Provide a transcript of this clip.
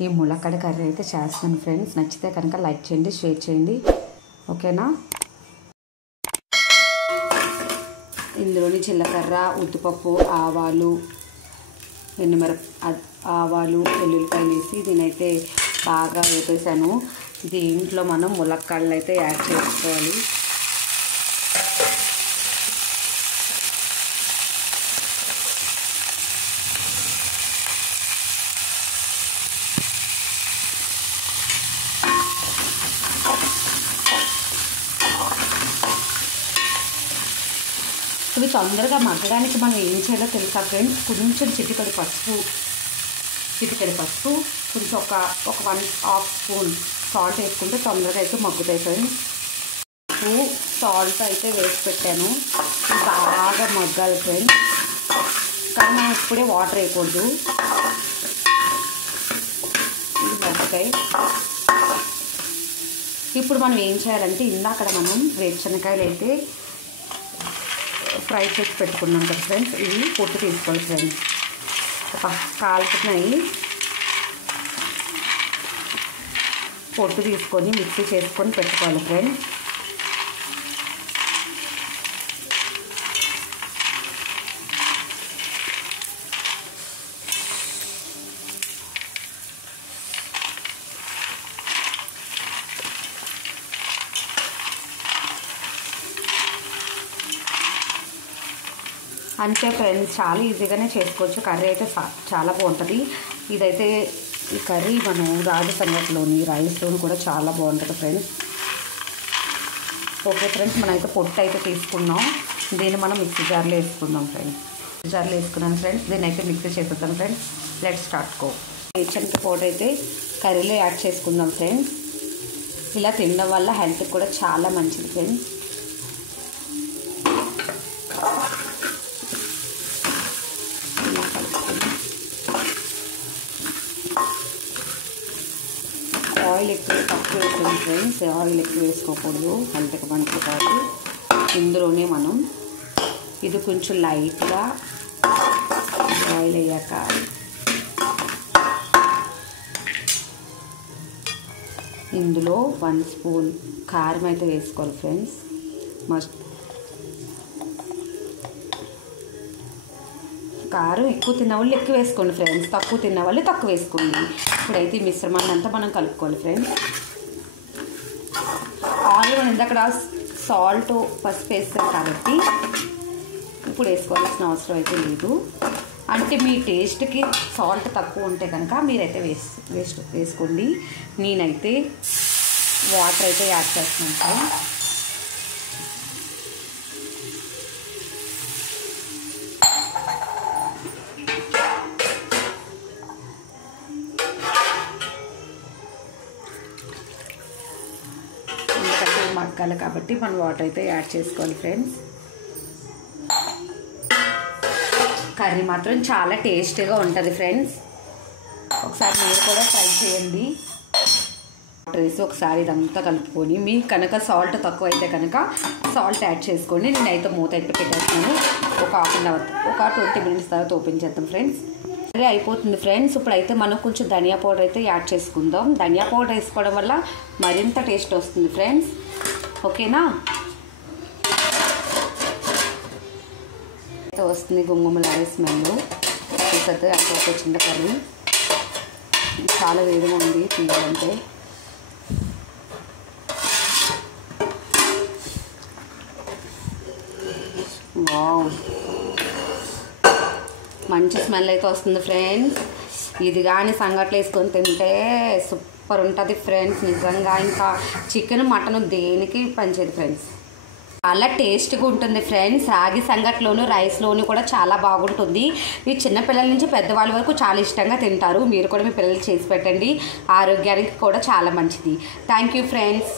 ఈ ములక్కాడ కర్రీ అయితే చేస్తాను ఫ్రెండ్స్. నచ్చితే కనుక లైక్ చేయండి, షేర్ చేయండి, ఓకేనా. ఇందులోని జీలకర్ర, ఉద్దిపప్పు, ఆవాలు, ఆవాలు, వెల్లుల్లిపాయలు వేసి దీనైతే బాగా వేపేసాను. దీంట్లో మనం ములక్కాడలు అయితే యాడ్ చేసుకోవాలి. ఇవి తొందరగా మగ్గడానికి మనం ఏం చేయాలో తెలుసా ఫ్రెండ్స్? కొంచెం చిటికెడు పసుపు, కొంచెం ఒక 1/2 స్పూన్ సాల్ట్ వేసుకుంటే తొందరగా అయితే మగ్గుతాయి ఫ్రెండ్స్. సాల్ట్ అయితే వేసి పెట్టాను. బాగా మగ్గాలి ఫ్రెండ్స్. కానీ మనం ఇప్పుడే వాటర్ వేయకూడదు, ఇది మగ్గుతాయి. ఇప్పుడు మనం ఏం చేయాలంటే ఇందాక మనం వేరుశనగకాయలు అయితే ఫ్రై చేసి పెట్టుకున్నాం కదా ఫ్రెండ్స్, ఇవి పొట్టు తీసుకోవాలి ఫ్రెండ్స్. కాలుతున్నాయి, పొట్టు తీసుకొని మిక్సీ చేసుకొని పెట్టుకోవాలి ఫ్రెండ్స్. అంతే ఫ్రెండ్స్, చాలా ఈజీగానే చేసుకోవచ్చు. కర్రీ అయితే చాలా బాగుంటుంది. ఇదైతే ఈ కర్రీ మనం రాగి సంగటిలోని, రైస్లోని కూడా చాలా బాగుంటుంది ఫ్రెండ్స్. ఓకే ఫ్రెండ్స్, మనమైతే పొట్టు అయితే తీసుకున్నాం. దీన్ని మనం మిక్సీ జార్లో వేసుకుందాం ఫ్రెండ్స్. మిక్సీ జార్లో వేసుకున్నాను ఫ్రెండ్స్. దీన్ని అయితే మిక్సీ చేసేద్దాం ఫ్రెండ్స్. Let's start go. వేరుశనగ పౌడర్ అయితే కర్రీలో యాడ్ చేసుకుందాం ఫ్రెండ్స్. ఇలా తినడం వల్ల హెల్త్కి కూడా చాలా మంచిది ఫ్రెండ్స్. ఆయిల్ ఎక్కువ తక్కువ వేసుకోండి ఫ్రెండ్స్. ఆయిల్ ఎక్కువ వేసుకోకూడదు, హెల్త్కి మంచిది కాదు. ఇందులోనే మనం ఇది కొంచెం లైట్గా ఆయిల్ అయ్యాక ఇందులో 1 స్పూన్ కారం అయితే వేసుకోవాలి ఫ్రెండ్స్. కారం ఎక్కువ తిన్నవాళ్ళు ఎక్కువ వేసుకోండి ఫ్రెండ్స్, తక్కువ తిన్నవాళ్ళు తక్కువ వేసుకోండి. ఇప్పుడైతే ఈ మిశ్రమాన్ని అంతా మనం కలుపుకోవాలి ఫ్రెండ్స్. ఆల్రెడీ మనం ఇందాక సాల్ట్, పసుపు వేస్తాం కాబట్టి ఇప్పుడు వేసుకోవాల్సిన అవసరం అయితే లేదు. అంటే మీ టేస్ట్కి సాల్ట్ తక్కువ ఉంటే కనుక మీరైతే వేసుకోండి. నేనైతే వాటర్ అయితే యాడ్ చేస్తున్నాను. ఎందుకంటే మగ్గాలి కాబట్టి మనం వాటర్ అయితే యాడ్ చేసుకోవాలి ఫ్రెండ్స్. కర్రీ మాత్రం చాలా టేస్టీగా ఉంటుంది ఫ్రెండ్స్. ఒకసారి మీరు కూడా ట్రై చేయండి. వాటర్ వేసి ఒకసారి ఇదంతా కలుపుకొని, మీకు కనుక సాల్ట్ తక్కువ అయితే కనుక సాల్ట్ యాడ్ చేసుకోండి. నేనైతే మూత అయితే పెట్టేస్తాను. ఒక 1/2 అవర్, ఒక 20 మినిట్స్ తర్వాత ఓపెన్ చేద్దాం ఫ్రెండ్స్. కర్రీ అయిపోతుంది ఫ్రెండ్స్. ఇప్పుడైతే మనం కొంచెం ధనియా పౌడర్ అయితే యాడ్ చేసుకుందాం. ధనియా పౌడర్ వేసుకోవడం వల్ల మరింత టేస్ట్ వస్తుంది ఫ్రెండ్స్, ఓకేనా. అయితే వస్తుంది గుమ్మలాడే స్మెల్. చూసైతే అక్కడ వచ్చింది కర్రీ. చాలా వేడిగా ఉంది తీయాలంటే. వావ్, మంచి స్మెల్ అయితే వస్తుంది ఫ్రెండ్స్. ఇది కానీ సంగట్లో వేసుకొని తింటే సూపర్ ఉంటుంది ఫ్రెండ్స్. నిజంగా ఇంకా చికెన్, మటన్ దేనికి పనిచేయదు ఫ్రెండ్స్. చాలా టేస్ట్గా ఉంటుంది ఫ్రెండ్స్. రాగి సంగట్లోను, రైస్లోను కూడా చాలా బాగుంటుంది. ఈ చిన్నపిల్లల నుంచి పెద్దవాళ్ళ వరకు చాలా ఇష్టంగా తింటారు. మీరు కూడా మీ పిల్లలకి చేసి పెట్టండి, ఆరోగ్యానికి కూడా చాలా మంచిది. Thank you friends.